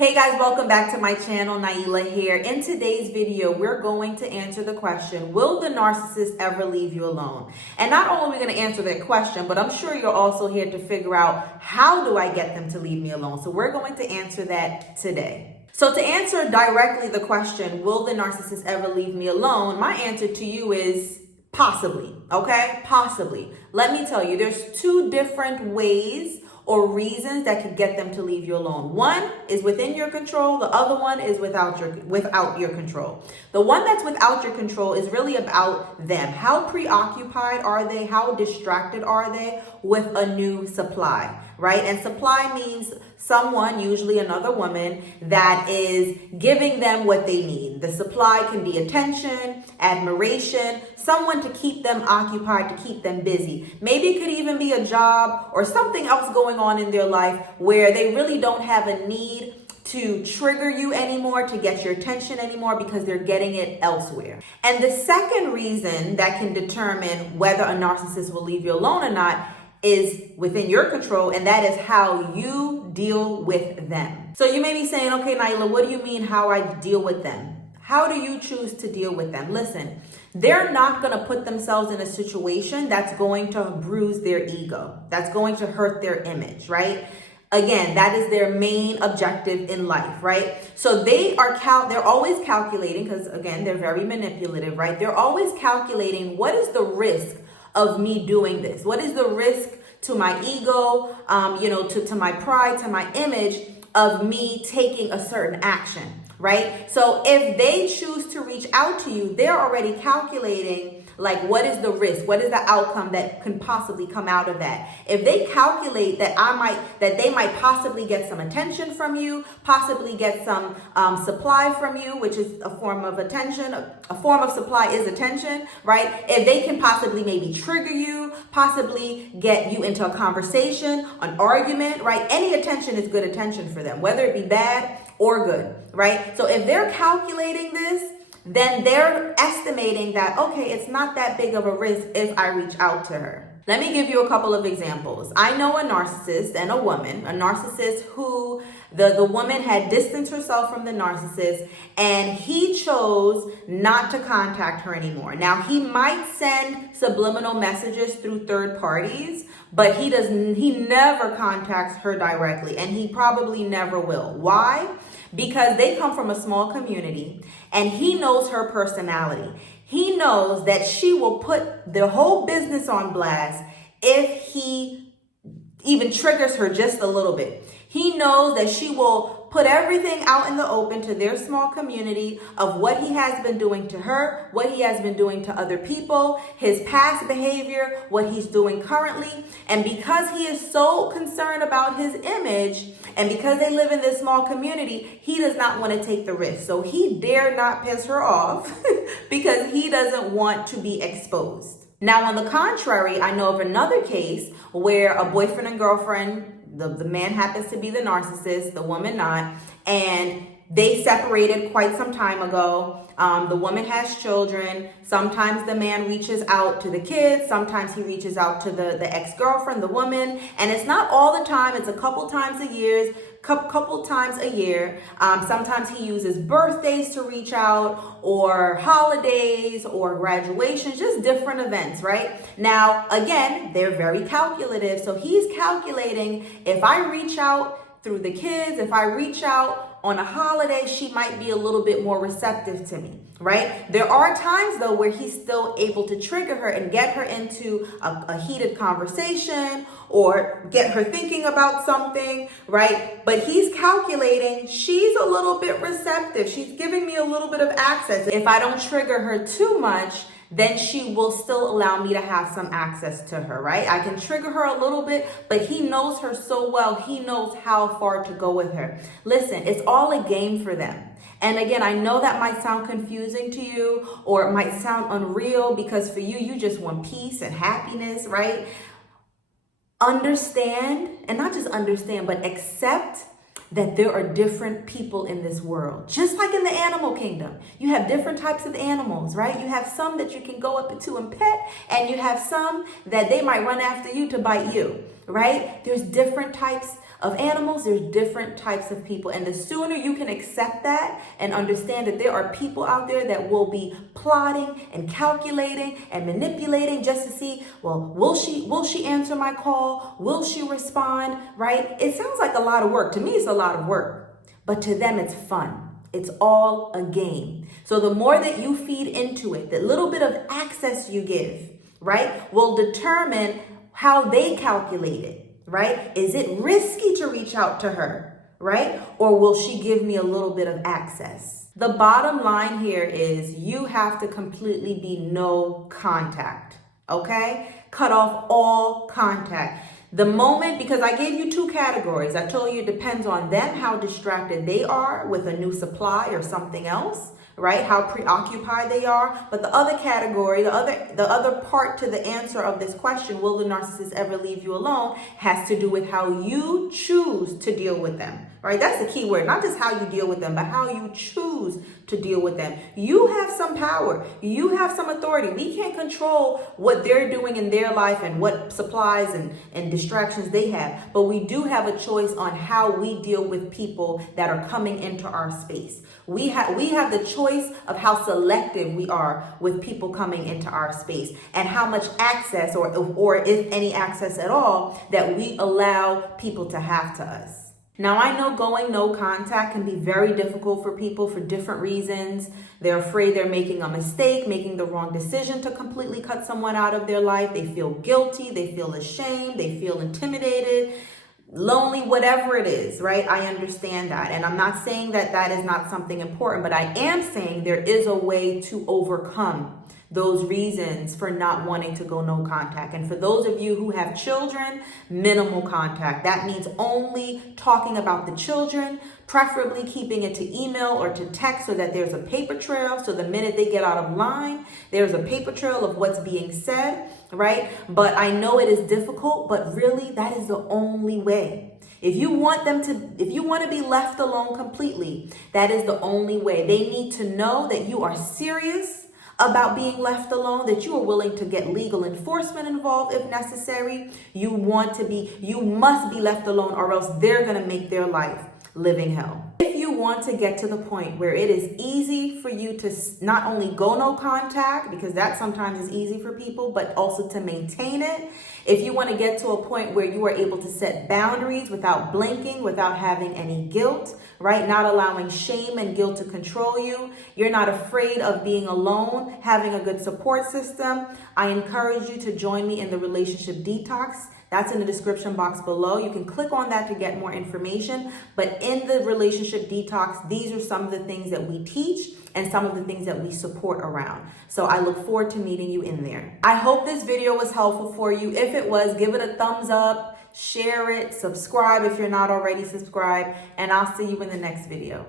Hey guys, welcome back to my channel. Nailah here. In today's video, we're going to answer the question, will the narcissist ever leave you alone? And not only are we going to answer that question, but I'm sure you're also here to figure out, how do I get them to leave me alone? So we're going to answer that today. So to answer directly the question, will the narcissist ever leave me alone? My answer to you is possibly, okay? Possibly. Let me tell you, there's two different ways or reasons that could get them to leave you alone. One is within your control. The other one is without your control. The one that's without your control is really about them. How preoccupied are they? How distracted are they with a new supply, right? And supply means someone, usually another woman, that is giving them what they need. The supply can be attention, admiration, someone to keep them occupied, to keep them busy. Maybe it could even be a job or something else going on in their life where they really don't have a need to trigger you anymore, to get your attention anymore, because they're getting it elsewhere. And the second reason that can determine whether a narcissist will leave you alone or not is within your control, and that is how you deal with them. So you may be saying, okay, Nailah, what do you mean how I deal with them? How do you choose to deal with them? Listen, they're not going to put themselves in a situation that's going to bruise their ego, that's going to hurt their image, right? Again, that is their main objective in life, right? So they're always calculating, because again, they're very manipulative, right? They're always calculating, what is the risk of me doing this? What is the risk to my ego, to my pride, to my image of me taking a certain action, right? So if they choose to reach out to you, they're already calculating, like, what is the risk? What is the outcome that can possibly come out of that? If they calculate that they might possibly get some attention from you, possibly get some supply from you, which is a form of attention. A form of supply is attention, right? If they can possibly maybe trigger you, possibly get you into a conversation, an argument, right? Any attention is good attention for them, whether it be bad or good, right? So if they're calculating this, then they're estimating that, okay, it's not that big of a risk if I reach out to her. Let me give you a couple of examples. I know a narcissist and a woman, a narcissist who the woman had distanced herself from the narcissist, and he chose not to contact her anymore. Now, he might send subliminal messages through third parties, but he never contacts her directly, and he probably never will. Why? Because they come from a small community, and he knows her personality. He knows that she will put the whole business on blast if he even triggers her just a little bit. He knows that she will put everything out in the open to their small community of what he has been doing to her, what he has been doing to other people, his past behavior, what he's doing currently. And because he is so concerned about his image, and because they live in this small community, he does not want to take the risk. So he dare not piss her off because he doesn't want to be exposed. Now, on the contrary, I know of another case where a boyfriend and girlfriend, the man happens to be the narcissist, the woman not, and they separated quite some time ago. The woman has children. Sometimes the man reaches out to the kids. Sometimes he reaches out to the ex-girlfriend, the woman. And it's not all the time. It's a couple times a year. Sometimes he uses birthdays to reach out, or holidays, or graduations, just different events, right? Now, again, they're very calculative. So he's calculating, if I reach out through the kids, if I reach out on a holiday, she might be a little bit more receptive to me, right? There are times, though, where he's still able to trigger her and get her into a heated conversation, or get her thinking about something, right? But he's calculating, she's a little bit receptive. She's giving me a little bit of access. If I don't trigger her too much, then she will still allow me to have some access to her, right? I can trigger her a little bit, but he knows her so well. He knows how far to go with her. Listen, it's all a game for them. And again, I know that might sound confusing to you, or it might sound unreal, because for you, you just want peace and happiness, right? Understand, and not just understand, but accept that there are different people in this world. Just like in the animal kingdom, you have different types of animals, right? You have some that you can go up to and pet, and you have some that they might run after you to bite you, right? There's different types of animals, there's different types of people. And the sooner you can accept that and understand that there are people out there that will be plotting and calculating and manipulating just to see, well, will she answer my call? Will she respond? Right? It sounds like a lot of work. To me, it's a lot of work, but to them, it's fun. It's all a game. So the more that you feed into it, the little bit of access you give, right, will determine how they calculate it, right? Is it risky to reach out to her, right? Or will she give me a little bit of access? The bottom line here is you have to completely be no contact, okay? Cut off all contact. The moment, because I gave you two categories. I told you it depends on them, how distracted they are with a new supply or something else, right? How preoccupied they are. But the other category, the other part to the answer of this question, will the narcissist ever leave you alone, has to do with how you choose to deal with them, right? That's the key word, not just how you deal with them, but how you choose to deal with them. You have some power. You have some authority. We can't control what they're doing in their life and what supplies and distractions they have, but we do have a choice on how we deal with people that are coming into our space. We have the choice of how selective we are with people coming into our space and how much access or if any access at all that we allow people to have to us. Now, I know going no contact can be very difficult for people for different reasons. They're afraid they're making a mistake, making the wrong decision to completely cut someone out of their life. They feel guilty, they feel ashamed, they feel intimidated, lonely, whatever it is, right? I understand that. And I'm not saying that that is not something important, but I am saying there is a way to overcome those reasons for not wanting to go no contact. And for those of you who have children, minimal contact. That means only talking about the children, preferably keeping it to email or to text so that there's a paper trail. So the minute they get out of line, there's a paper trail of what's being said, right? But I know it is difficult, but really that is the only way. If you want to be left alone completely, that is the only way. They need to know that you are serious about being left alone, that you are willing to get legal enforcement involved if necessary. You must be left alone, or else they're going to make their life living hell. If you want to get to the point where it is easy for you to not only go no contact, because that sometimes is easy for people, but also to maintain it. If you want to get to a point where you are able to set boundaries without blinking, without having any guilt, right? Not allowing shame and guilt to control you. You're not afraid of being alone, having a good support system. I encourage you to join me in the Relationship Detox. That's in the description box below. You can click on that to get more information. But in the Relationship Detox, these are some of the things that we teach and some of the things that we support around. So I look forward to meeting you in there. I hope this video was helpful for you. If it was, give it a thumbs up, share it, subscribe if you're not already subscribed, and I'll see you in the next video.